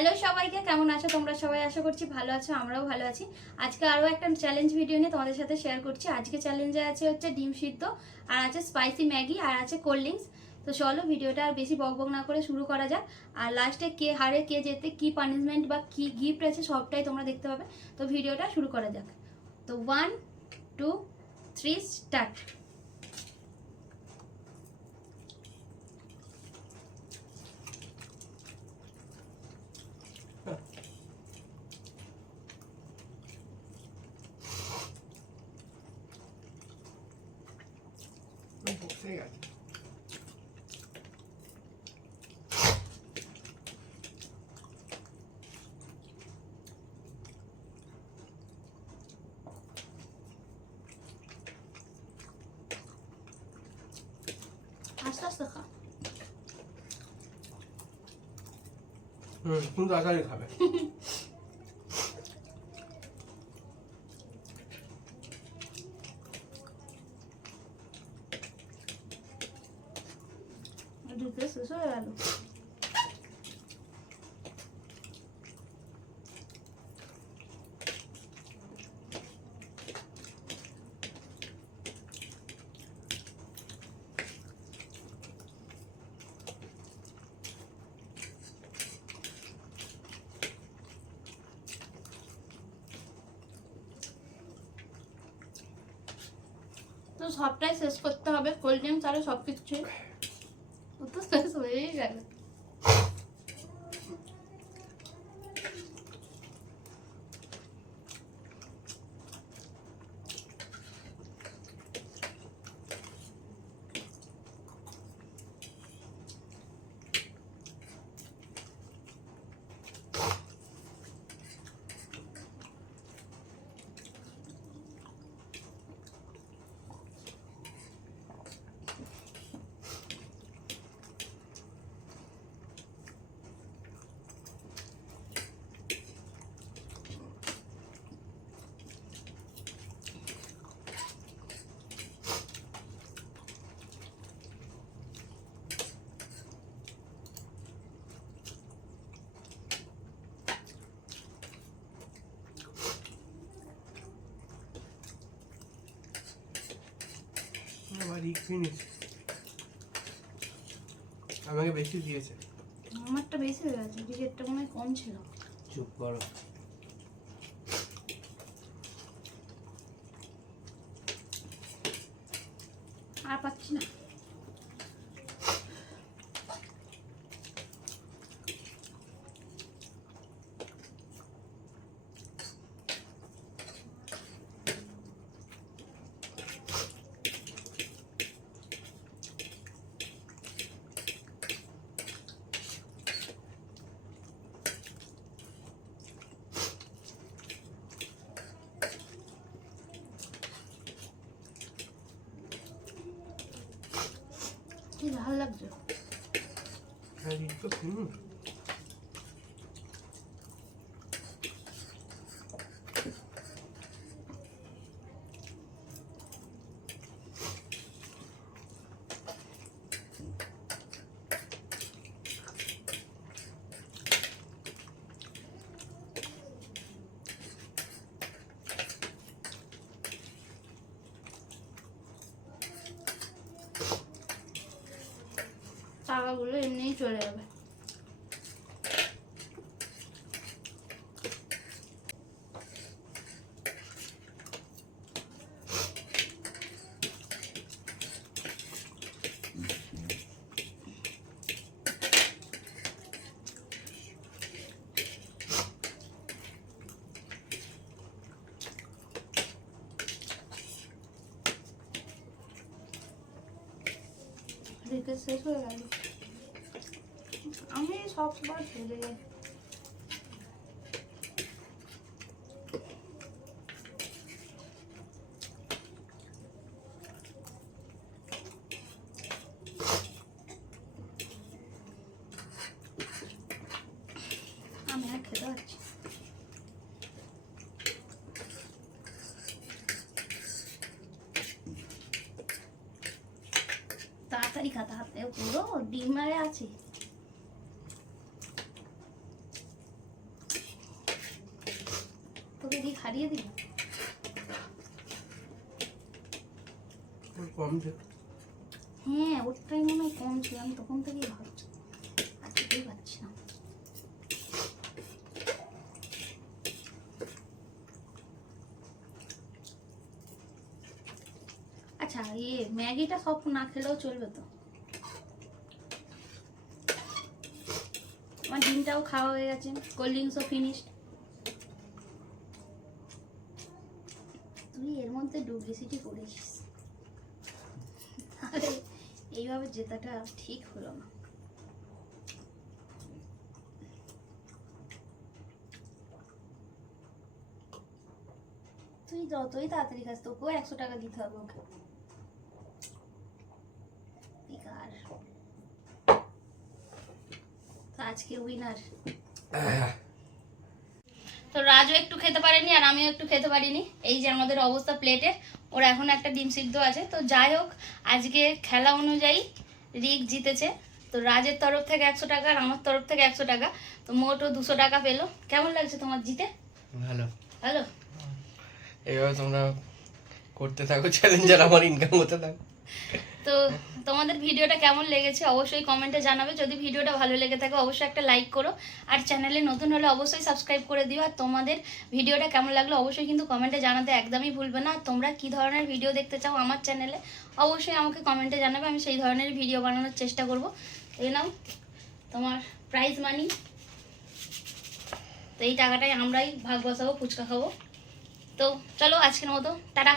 Hello সবাইকে, কেমন আছো তোমরা সবাই? আশা করছি ভালো আছো, আমরাও ভালো আছি। আজকে আরও একটা চ্যালেঞ্জ ভিডিও নিয়ে তোমাদের সাথে শেয়ার করছি। আজকে চ্যালেঞ্জে আছে হচ্ছে ডিম সিদ্ধ, আর আছে স্পাইসি ম্যাগি, আর আছে কোল্ড ড্রিঙ্কস। তো চলো ভিডিওটা আর বেশি বকবক না করে শুরু করা যাক। আর লাস্টে কে হারে কে জেতে, কি পানিশমেন্ট বা কি গিফট আছে সবটাই তোমরা দেখতে পাবে। তো ভিডিওটা শুরু করা যাক। তো 1 2 3 স্টার্ট। আস্তে আস্তে খা। তুমি তাড়াতাড়ি খাবে। শেষ হয়ে গেল। তো সবটাই শেষ করতে হবে, কোল্ড ড্রিঙ্কস আরো সব কিছুই। ও তো শেষ হয়েই গেল। আমাকে বেশি দিয়েছে। আমারটা বেশি হয়ে গেছে, ডিজেরটা মনে হয় কম ছিল। চুপ করো। আর পাচ্ছি না। কি ভালো লাগছে। টাকাগুলো এমনিই চলে যাবে। দেখে শেষ হয়ে গেল। আমি সবসময় ফেলে যাই। আমি আর খেতে পারছি। তাড়াতাড়ি খাতে হাতে পুরো ডিম মারে আছে। তোকে দিয়ে হারিয়ে দিই। কম যে হ্যাঁ, ওরটাই মনে হয় কম ছিল, আমি তখন থেকেই ভাবছি, আর খেতেই পাচ্ছি না। আচ্ছা, ম্যাগিটা সব না খেলেও চলবে তো? আমার ডিমটাও খাওয়া হয়ে গেছে, কোল্ড ড্রিঙ্কসও ফিনিশড। তুই এর মধ্যে ডুপ্লিসিটি করেছিস। আরে এইভাবে জেতাটা ঠিক হলো না। তুই যতই তাড়াতাড়ি খাস তোকেও 100 টাকা দিতে হবে ওকে। বেকার। তো আজকে উইনার তো রাজও একটু খেতে পারেনি আর আমিও একটু খেতে পারিনি। এই যে আমাদের অবস্থা প্লেটের। ওর এখন একটা ডিম সিদ্ধ আছে। তো যাই হোক, আজকে খেলা অনুযায়ী রিক জিতেছে। তো রাজের তরফ থেকে 100 টাকা আর আমার তরফ থেকে 100 টাকা, তো মোট ও 200 টাকা পেলো। কেমন লাগছে তোমার জিতে? ভালো। ভালো। এইভাবে তোমরা করতে থাকো চ্যালেঞ্জ, আর আমার ইনকাম হতে থাকো। তো তোমাদের ভিডিওটা কেমন লেগেছে অবশ্যই কমেন্টে জানাবে। যদি ভিডিওটা ভালো লেগে থাকে অবশ্যই একটা লাইক করো, আর চ্যানেলে নতুন হলে অবশ্যই সাবস্ক্রাইব করে দিও। আর তোমাদের ভিডিওটা কেমন লাগলো অবশ্যই কিন্তু কমেন্টে জানাতে একদমই ভুলবে না। আর তোমরা কী ধরনের ভিডিও দেখতে চাও আমার চ্যানেলে অবশ্যই আমাকে কমেন্টে জানাবে, আমি সেই ধরনের ভিডিও বানানোর চেষ্টা করব। এই নাও তোমার প্রাইজ মানি। তো এই টাকাটাই আমরাই ভাগ বসাবো, ফুচকা খাবো। তো চলো আজকের মতো টাটা।